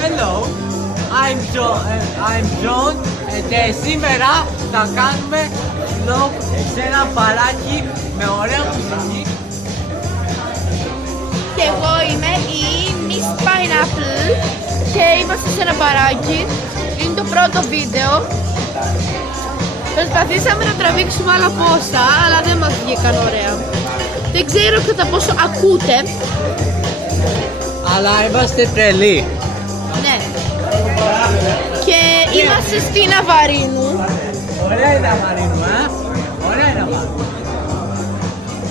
Hello, I'm John και σήμερα θα κάνουμε vlog σε ένα παράκι με ωραία μουσική. Και εγώ είμαι η Miss Pineapple και είμαστε σε ένα παράκι. Είναι το πρώτο βίντεο. Προσπαθήσαμε να τραβήξουμε άλλα πόσα, αλλά δεν μας βγήκαν ωραία. Δεν ξέρω κατά πόσο ακούτε. Αλλά είμαστε τρελοί. Ναι. Και είμαστε στην Αβαρίνου. Ωραία είναι Αβαρίνου, ωραία είναι Αβαρίνου.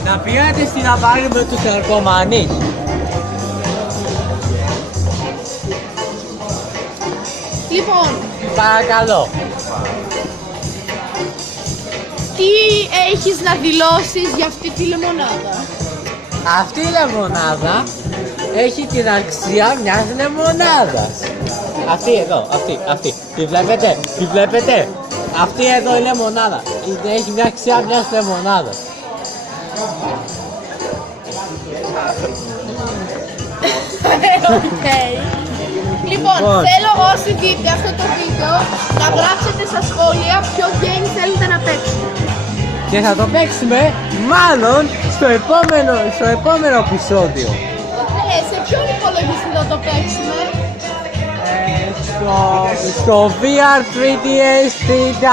Να πήγατε στην Αβαρίνου με τους ναρκωμανείς. Λοιπόν, Παρακαλώ. τι έχεις να δηλώσεις για αυτή τη λεμονάδα? Αυτή η λεμονάδα έχει την αξία μιας λεμονάδας. Αυτή εδώ, αυτή. Τη βλέπετε? Αυτή εδώ η λεμονάδα. Έχει μια αξία μιας λεμονάδας. Okay. Λοιπόν, θέλω όσοι δείτε αυτό το βίντεο να γράψετε στα σχόλια ποιο game θέλετε να παίξουμε. Και θα το παίξουμε μάλλον στο επόμενο επεισόδιο. Σε ποιον υπολογιστή θα το παίξουμε? Στο VR 3DS 3D.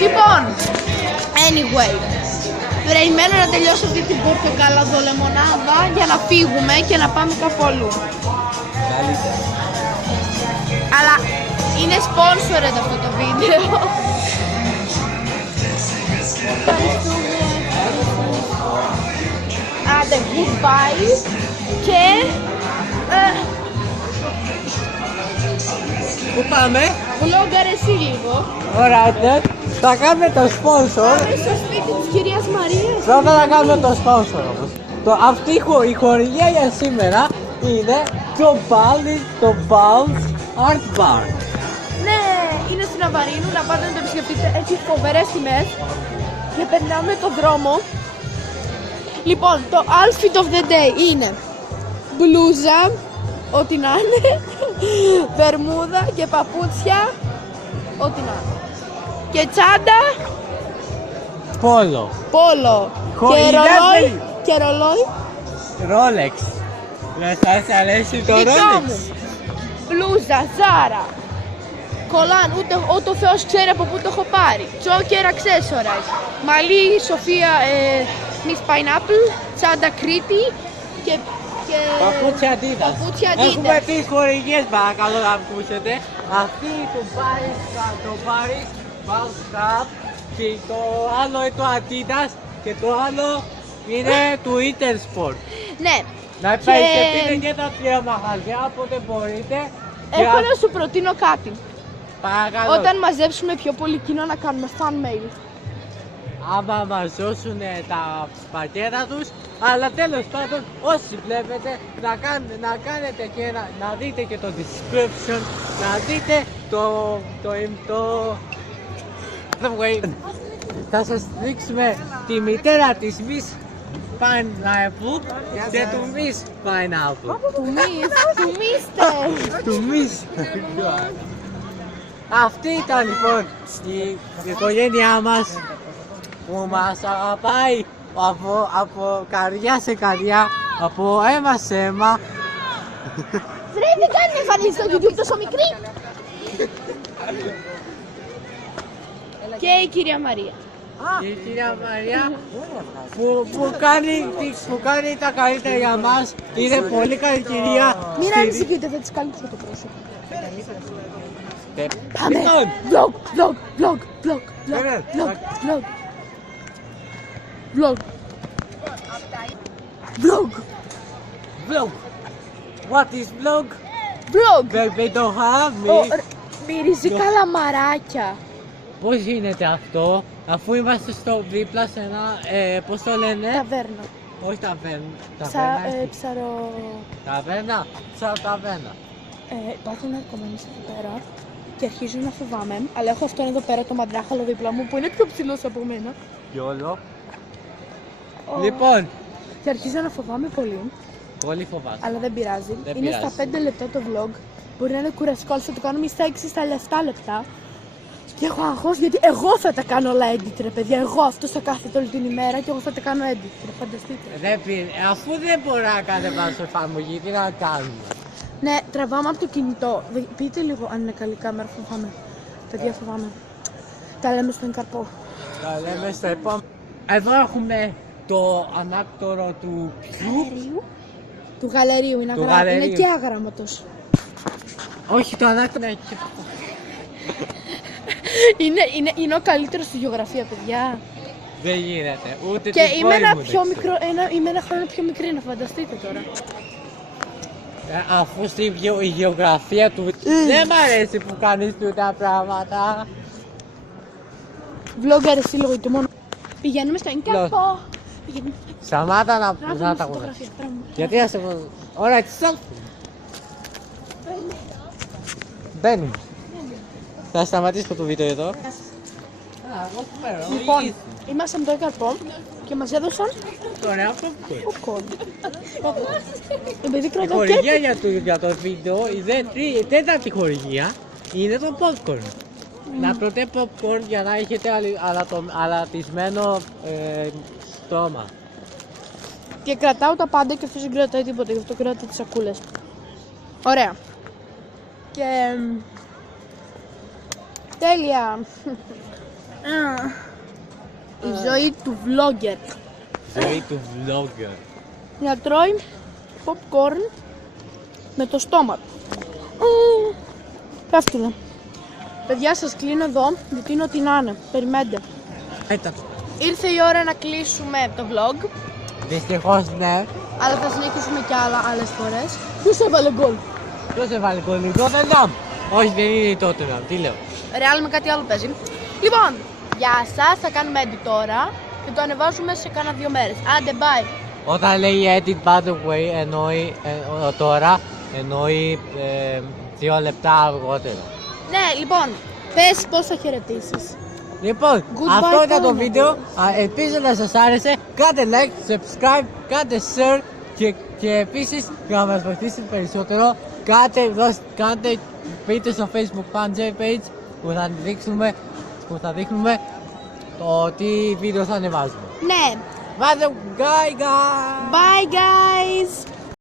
Λοιπόν, anyway, περιμένω να τελειώσω αυτή την πορτοκαλαδο λεμονάδα για να φύγουμε και να πάμε κάπου αλλού. Αλλά είναι sponsored αυτό το βίντεο. Άντε, goodbye και... Πού πάμε? Vlogger εσύ λίγο. Ωραία, θα κάνουμε το sponsor. Πάμε στο σπίτι της κυρίας Μαρίας. Πρώτα θα κάνουμε το sponsor όμως. Αυτή η χορηγία για σήμερα είναι το Balls Art Bar. Ναι, είναι στην Αβαρίνου, να πάτε να το επισκεφτείτε, έχει φοβερές τιμές και περνάμε το δρόμο. Λοιπόν, το outfit of the day είναι μπλούζα, ό,τι να είναι, βερμούδα και παπούτσια, ό,τι να είναι. Και τσάντα, Πόλο. Και ρολόι, Rolex. Δεν σας αρέσει το δικό Rolex? μου. Μπλούζα, Ζάρα, κολάν, ούτε ο Θεός ξέρει από πού το έχω πάρει. Τζόκερ accessories, μαλλί Σοφία Miss Pineapple, τσάντα Κρήτη και Παπούτσια Adidas. Έχουμε τις χορηγίες, παρακαλώ να ακούσετε. Αυτή το Paris Balls Club και το άλλο είναι το Adidas και το άλλο είναι του Intersport. Ναι. Να επισκεφτείτε και τα τρία μαγαζιά, όποτε μπορείτε. Έχω να σου προτείνω κάτι. Παρακαλώ. Όταν μαζέψουμε πιο πολύ κοινό να κάνουμε fan mail. Άμα μας δώσουν τα πακέτα τους, αλλά τέλος πάντων όσοι βλέπετε να κάνετε και να δείτε και το description, να δείτε θα σας δείξουμε τη μητέρα της Miss Pineapple και του Miss Pineapple. Του Miss. Αυτή ήταν λοιπόν η οικογένειά μας που μας αγαπάει από καρδιά σε καρδιά, από αίμα σε αίμα. Δεν κάνει εμφανίσεις στο YouTube τόσο μικρή. Και η κυρία Μαρία. Η κυρία Μαρία που κάνει τα καλύτερα για μας, είναι πολύ καλή κυρία. Μην ανησυχείτε, θα της καλύψω το πρόσωπο. Πάμε! Vlog. What is vlog? They don't have me. Μυρίζει καλαμαράκια. Πώς γίνεται αυτό, αφού είμαστε στο δίπλα σε ένα, πώς το λένε? Ταβέρνα. Όχι ταβέρνα. Ταβέρνα. Ψαροταβέρνα. Υπάρχουν ναρκωμένοι εδώ πέρα και αρχίζω να φοβάμαι, αλλά έχω αυτόν εδώ πέρα το μαντράχαλο δίπλα μου που είναι πιο ψηλός από μένα. Γιόλο. Λοιπόν, Και αρχίζω να φοβάμαι πολύ. Πολύ φοβάσαι. Αλλά δεν πειράζει. Δεν Είναι πειράζει. στα 5 λεπτά το vlog. Μπορεί να είναι κουραστικό, αλλά θα το κάνουμε στα 6 στα 7 λεπτά. Και έχω αγχώς γιατί εγώ θα τα κάνω όλα edit, ρε παιδιά. Εγώ αυτό θα κάθεται όλη την ημέρα και εγώ θα τα κάνω edit. Φανταστείτε. Αφού δεν μπορώ να κατεβάσω εφαρμογή, τι να κάνουμε. Ναι, τραβάμε από το κινητό. Πείτε λίγο αν είναι καλή κάμερα, φοβάμαι. Παιδιά, φοβάμαι. Τα λέμε στον καρπό. Τα λέμε στο επόμενο. Εδώ έχουμε το ανάκτορο του ποιου. Του γαλερίου. Είναι, Του γαλερίου. είναι και αγράμματος. Όχι, το ανάκτορο έχει. είναι ο καλύτερος στη γεωγραφία, παιδιά. Δεν γίνεται. Ούτε Και την είμαι κόρη ένα, μου πιο δεν μικρό, είμαι ένα χρόνο πιο μικρή, να φανταστείτε τώρα. Αφού η γεωγραφία του δεν μ' αρέσει που κάνεις τούτα πράγματα. Vlogger, εσύ λόγω του μόνο. Πηγαίνουμε στο εγκάρπο. Σταμάτα να Τράβουμε τα ακούνε. φωτογραφία. Γιατί να σε πω. Ωραία, τι selfie. Μπαίνουμε. Θα σταματήσω το βίντεο εδώ. Λοιπόν, είμαστε με το εγκάρπο και μας έδωσαν Ωραία, popcorn. popcorn. Επειδή Η κρατάω και... χορηγία για το βίντεο, η τέταρτη χορηγία, είναι το popcorn. Να τρώτε popcorn για να έχετε αλατισμένο στόμα. Και κρατάω τα πάντα και αυτός δεν κρατάει τίποτα, γι' αυτό κρατάω τις σακούλες. Ωραία. Και... τέλεια. Η ζωή του vlogger. Ζωή του vlogger. Να τρώει popcorn με το στόμα του. Πέφτουνε. Παιδιά, σας κλείνω εδώ, γιατί είναι ό,τι να είναι. Περιμένετε. Ήρθε η ώρα να κλείσουμε το vlog, Δυστυχώς ναι. αλλά θα συνεχίσουμε κι άλλες φορές. Ποιος έβαλε γκολ? Ποιος έβαλε γκολ? Το Tottenham. Όχι, δεν είναι η Tottenham. Τι λέω. Ρεάλ με κάτι άλλο παίζει. Λοιπόν, γεια σας, θα κάνουμε edit τώρα και το ανεβάζουμε σε κάνα 2 μέρες. Άντε, bye. Όταν λέει edit by the way, εννοεί τώρα, εννοεί 2 λεπτά αργότερα. Ναι, λοιπόν, πες πώς θα χαιρετήσεις. Λοιπόν, Goodbye, αυτό ήταν το Canada. βίντεο. Ελπίζω να σας άρεσε. Κάντε like, subscribe, κάντε share και επίσης για να μας βοηθήσετε περισσότερο, πείτε στο Facebook fan page που θα δείχνουμε το τι βίντεο θα ανεβάζουμε. Ναι, Bye guys! bye guys.